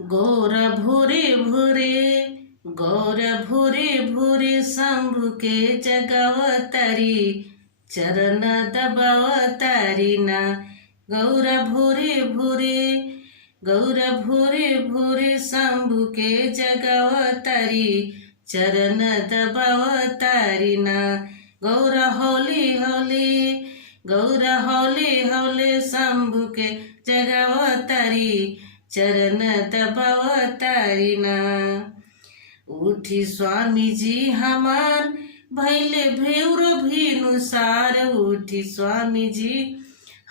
गौर भूरे भूरे गौर भूरे भूरे शंभु के जगावतारी चरण दबावतारी ना। गौर भूरे भूरे गौर भूरे भूरे शंभु के जगावतारी चरण दबावतारी ना। गौर हौले हौले गौर हौले हौले शंभु के जगावतारी चरण दबावतारी ना। उठी स्वामी जी हमार भैले भेउर भिनुसार। उठी स्वामी जी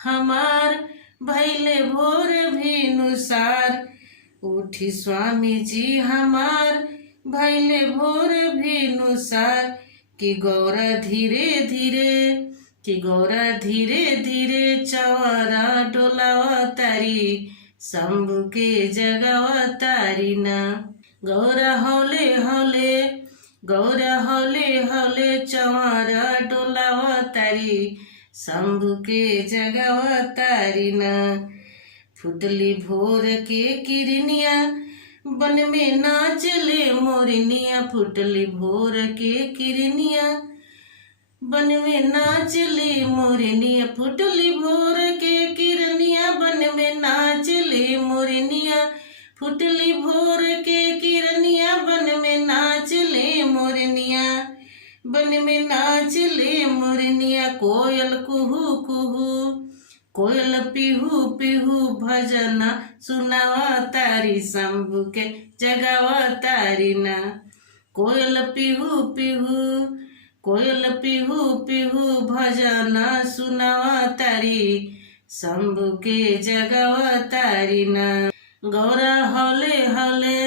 हमार भैले भोर भिनुसार। उठी स्वामी जी हमार भैले भोर भिनुसार। कि गौरा धीरे धीरे कि गौरा धीरे धीरे चवरा डोलावतारी शंभु के जगावतारी ना। गौरा हौले हौले गौरा हौले हौले चवरा डोलावतारी शंभु के जगावतारी ना। फुटली भोर के किरनिया बन में नाचले मोरनिया। फुटली भोर के किरनिया बन में नाचले मोरनिया। फुटली भोर के किरनिया बन में नाचले मोरनिया। फुटली भोर के किरनिया बन में नाचले मोरनिया। बन में नाचले मोरनिया। कोयल कुहू कुहू कोयल पिहू पिहू भजन सुनावतारी शंभु के जगावतारी ना। कोयल पिहू पिहू कोयल पिहू पिहू भजन सुनावतारी शंभु के जगावतारी ना। गौरा हौले हौले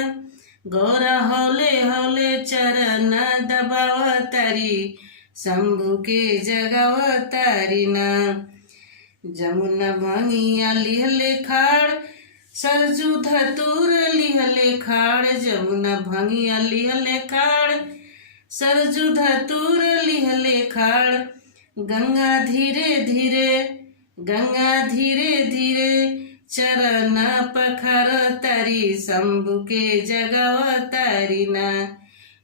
गौरा हौले हौले चरण दबावतारी शंभु के जगावतारी ना। जमुना भंगिया लिहले खाड़ सरजू धतूर लिहले खाड़। जमुना भंगिया लिहले खाड़ सरजू धतूर लिहले खाड़। गंगा धीरे धीरे चरण पखरतारी शंभु के जगावतारी ना।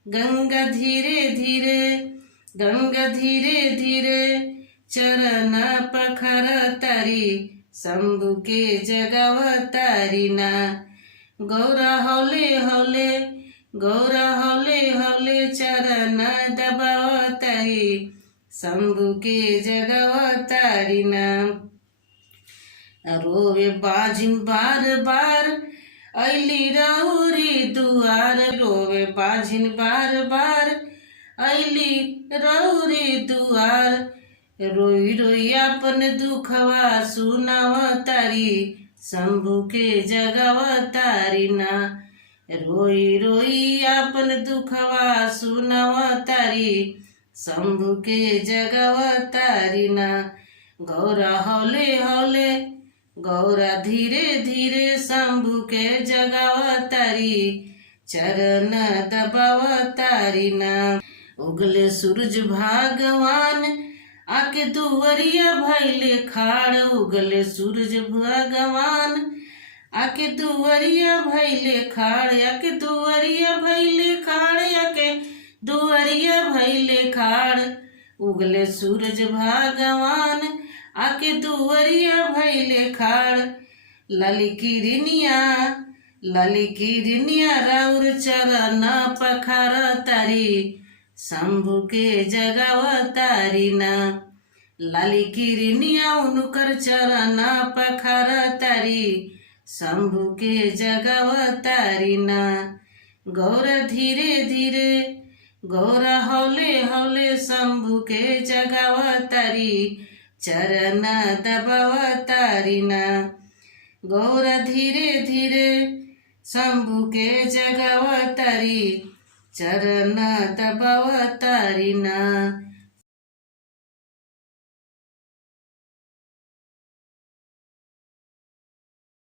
गंगा धीरे धीरे चरण पखरतारी शंभु के जगावतारी ना। गौरा हौले हौले गौरा हौले हौले चरण दबावतारी शंभु के जगावतारी ना। रोवे बाजिन बार बार ऐली राउरी दुआर। रोवे बाजिन बार बार ऐली राउरी दुआर। रोई रोई अपन दुखवा सुनावतारी शंभु के जगावतारी ना। रोई रोई अपन दुखवा सुनावतारी शंभु के जगावतारी ना। गौरा हौले हौले गौरा धीरे धीरे शंभु के जगावतारी चरण दबावतारी ना। उगले सूरज भगवान आके दुवरिया भैले खाड़। उगले सूरज भगवान आके दुवरिया भैले खाड़। आके दुवरिया भैले खाड़ आके दुवरिया भैले खाड़। उगले सूरज भगवान आके दुवरिया भैले खाड़। लाली किरनिया राउर चरण पखरतारी शंभु के जगावतारी ना। लाली किरनिया उनकर चरण पखरतारी शंभु के जगावतारी ना। गौरा धीरे गौरा हौले हौले शंभु के जगावतारी चरण दबावतारी ना। गौरा धीरे शंभु के जगावतारी चरण दबावतारी ना।